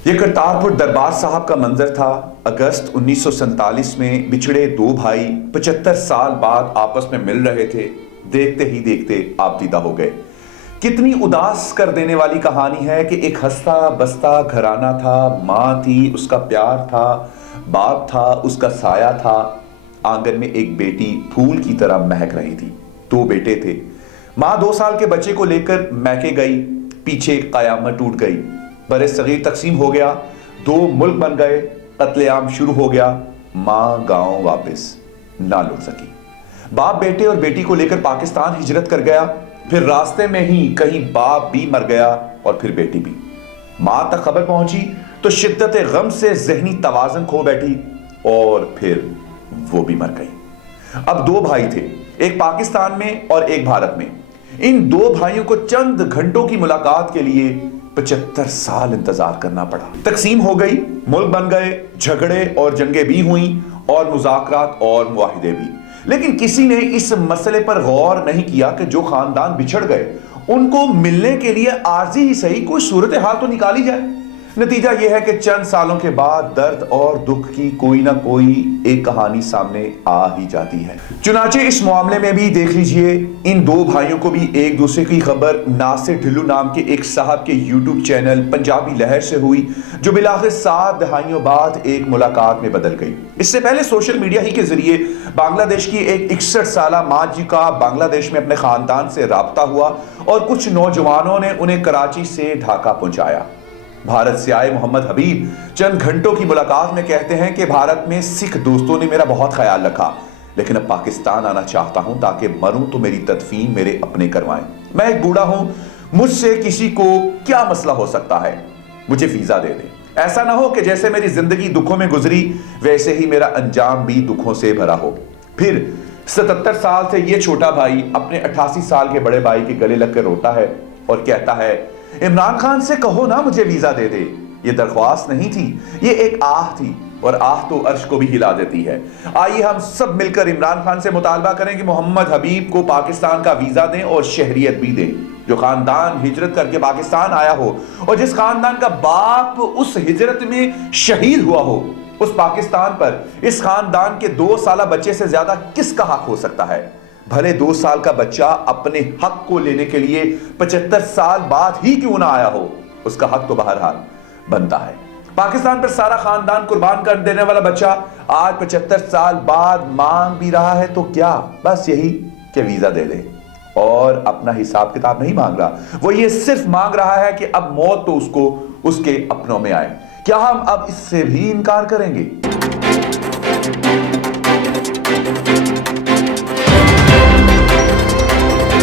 یہ کرتارپور دربار صاحب کا منظر تھا۔ اگست 1947 میں بچھڑے دو بھائی 75 سال بعد آپس میں مل رہے تھے، دیکھتے ہی دیکھتے آپ دیدہ ہو گئے۔ کتنی اداس کر دینے والی کہانی ہے کہ ایک ہنستا بستا گھرانہ تھا، ماں تھی، اس کا پیار تھا، باپ تھا، اس کا سایہ تھا۔ آنگن میں ایک بیٹی پھول کی طرح مہک رہی تھی، 2 بیٹے تھے۔ ماں 2 سال کے بچے کو لے کر میکے گئی، پیچھے قیامت ٹوٹ گئی۔ بر صغیر تقسیم ہو گیا، 2 ملک بن گئے، قتل عام شروع ہو گیا۔ ماں گاؤں واپس نہ لوٹ سکی۔ باپ بیٹے اور بیٹی کو لے کر پاکستان ہجرت کر گیا، پھر راستے میں ہی کہیں باپ بھی مر گیا اور پھر بیٹی بھی۔ ماں تک خبر پہنچی تو شدت غم سے ذہنی توازن کھو بیٹھی اور پھر وہ بھی مر گئی۔ اب 2 بھائی تھے، ایک پاکستان میں اور ایک بھارت میں۔ ان 2 بھائیوں کو چند گھنٹوں کی ملاقات کے لیے 75 سال انتظار کرنا پڑا۔ تقسیم ہو گئی، ملک بن گئے، جھگڑے اور جنگیں بھی ہوئیں اور مذاکرات اور معاہدے بھی، لیکن کسی نے اس مسئلے پر غور نہیں کیا کہ جو خاندان بچھڑ گئے ان کو ملنے کے لیے عارضی ہی صحیح کوئی صورتحال تو نکالی جائے۔ نتیجہ یہ ہے کہ چند سالوں کے بعد درد اور دکھ کی کوئی نہ کوئی ایک کہانی سامنے آ ہی جاتی ہے۔ چنانچہ اس معاملے میں بھی دیکھ لیجئے، ان 2 بھائیوں کو بھی ایک دوسرے کی خبر ناصر ڈھلو نام کے ایک صاحب کے یوٹیوب چینل پنجابی لہر سے ہوئی، جو بالآخر 7 دہائیوں بعد ایک ملاقات میں بدل گئی۔ اس سے پہلے سوشل میڈیا ہی کے ذریعے بنگلہ دیش کی ایک 61 سالہ ماں جی کا بنگلہ دیش میں اپنے خاندان سے رابطہ ہوا اور کچھ نوجوانوں نے انہیں کراچی سے ڈھاکہ پہنچایا۔ بھارت سے آئے محمد حبیب چند گھنٹوں کی ملاقات میں کہتے ہیں کہ بھارت میں سکھ دوستوں نے میرا بہت خیال رکھا، لیکن اب پاکستان آنا چاہتا ہوں تاکہ مروں تو میری تدفین میرے اپنے کروائیں۔ میں ایک بوڑھا ہوں، مجھ سے کسی کو کیا مسئلہ ہو سکتا ہے؟ مجھے ویزا دے دیں۔ ایسا نہ ہو کہ جیسے میری زندگی دکھوں میں گزری ویسے ہی میرا انجام بھی دکھوں سے بھرا ہو۔ پھر 77 سال سے یہ چھوٹا بھائی اپنے 88 سال کے بڑے بھائی کے گلے لگ کر روتا ہے اور کہتا ہے، عمران خان سے کہو نا مجھے ویزا دے دے۔ یہ درخواست نہیں تھی، یہ ایک آہ تھی، اور آہ تو عرش کو بھی ہلا دیتی ہے۔ آئیے ہم سب مل کر عمران خان سے مطالبہ کریں کہ محمد حبیب کو پاکستان کا ویزا دیں اور شہریت بھی دیں۔ جو خاندان ہجرت کر کے پاکستان آیا ہو اور جس خاندان کا باپ اس ہجرت میں شہید ہوا ہو، اس پاکستان پر اس خاندان کے 2 سالہ بچے سے زیادہ کس کا حق ہو سکتا ہے؟ بھلے 2 سال کا بچہ اپنے حق کو لینے کے لیے 75 سال بعد ہی کیوں نہ آیا ہو، اس کا حق تو بہرحال بنتا ہے۔ پاکستان پر سارا خاندان قربان کر دینے والا بچہ آج 75 سال بعد مانگ بھی رہا ہے تو کیا؟ بس یہی کہ ویزا دے دے، اور اپنا حساب کتاب نہیں مانگ رہا، وہ یہ صرف مانگ رہا ہے کہ اب موت تو اس کو اس کے اپنوں میں آئے۔ کیا ہم اب اس سے بھی انکار کریں گے؟